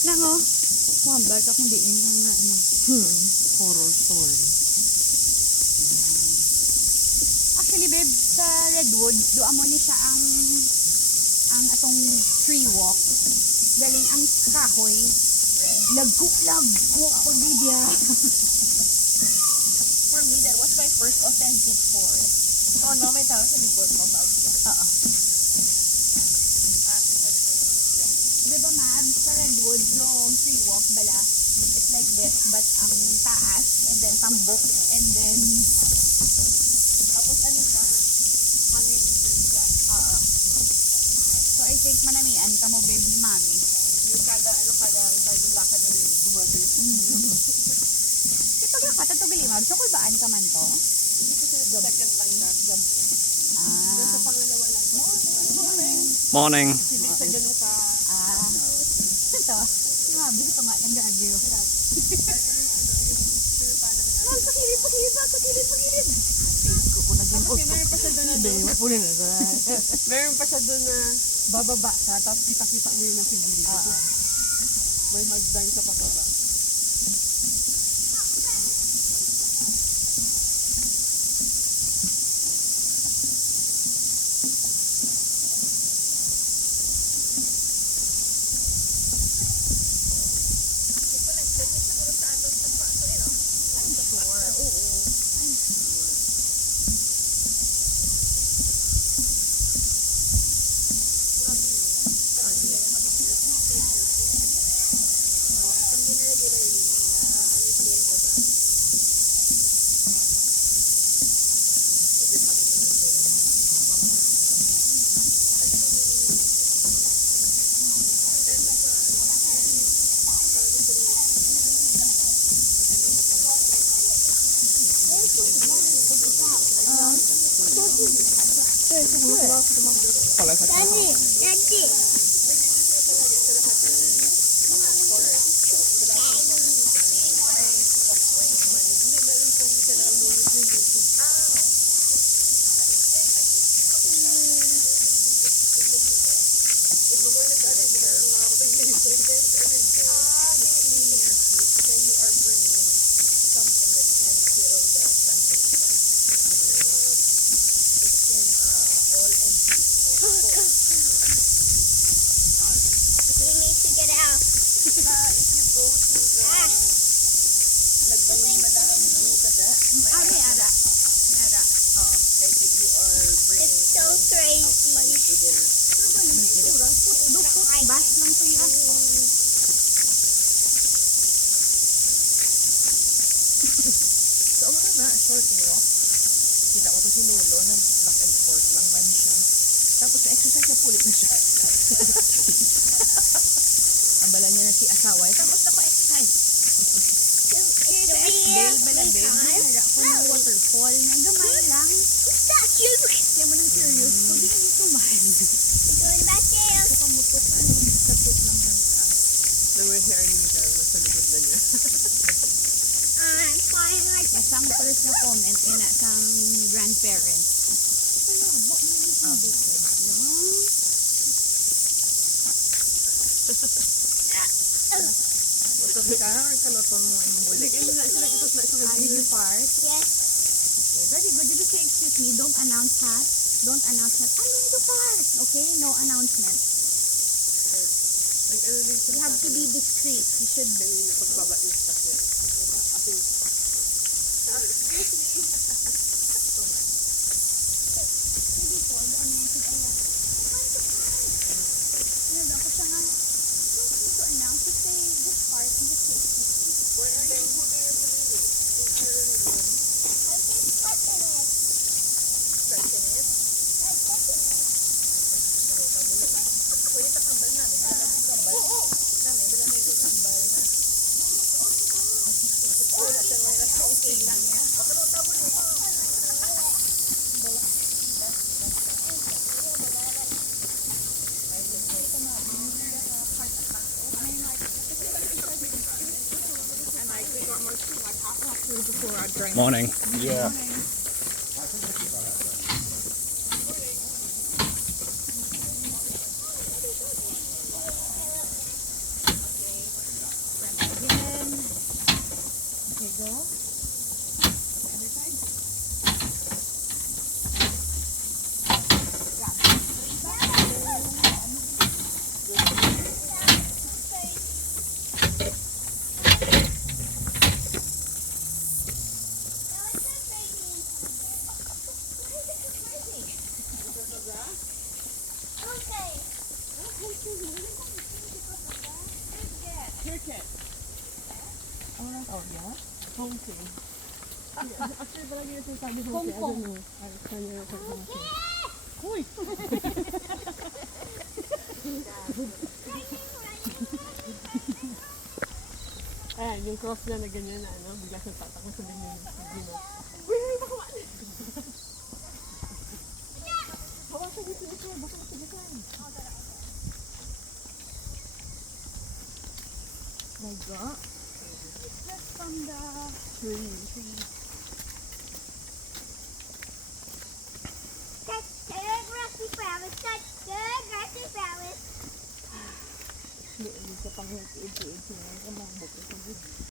Nango. Wambag akong diin lang na ano. Horror story. Actually, babe, sa Redwood, doon mo ni siya ang atong tree walk. Galing ang kahoy. Lagko pag bibya. For me, that was my first authentic forest. Oh no, may tao sa likod mo. Oo. Diba, ma'am, sa Redwood, yung tree walk, bala, it's like this, but ang taas, and then tambok, and then, Tapos ano siya? Hangin din siya. oo. So, I think manamian ka mo, babe, ni mami. Yung kada lakad na gumagay. Di paglakot, ito bilimab, so kulbaan ka man to? Dito sa second lang na gabi. Sa Ah, pangalawa lang ko. Morning. Hindi sa ganun ka. ito. Grabe, ito nga, ng gagyo. Mal, pakilid. Kasi meron pa siya doon na meron pa siya doon na bababa siya, tapos kita-kita mo yun na si Billy. May hagdan sa pababa. Bas lang to yan. So, ano na, short walk. Kita ko to si Lolo na back and forth lang man siya. Tapos sa exercise niya, pulit na siya. Ang bala niya na si asawa. Tapos na ko exercise. Bel, bala, bel. Nara ko ng waterfall na gamay lang. Kaya mo nang curious ko, di ka nito man. Kamutukan yung sakit lang ng taas. May hair niya sa likod na niya. Masang first na comment ina sang grandparents. Wala, ba mo yung bukod lang? Utot ka or kaloton mo ang bulik? Did you fart? Yes. Okay, very good. Did you say excuse me? Don't announce that. Don't announce that. I'm going to fart. Okay? No announcement. You have to be discreet. You should be. Pagbaba yung sakyan. Maybe po, ano yung kaya? I'm going to fart. Ano daw ko siya nga, don't need to announce. Just say, just fart and just say excuse me. Morning. Yeah. go. Other side. Cricket. Ano lang tawag yan? Hongkong. Actually, palagi yung sinasabi Hongkong. I don't know. Ay, saan yung Hongkong? Uy! Ayan, yung cross na ganyan na, ano, bigla siyang tatakbo sa ganyan. Gino. Uy, nakuha! Hawakan sa gitna, baka sa gitna. My God. Just from the Tree. That's good, Rusty Flowers. That's good, Rusty Flowers. Hindi ka pang ito. Hindi ka pang ito.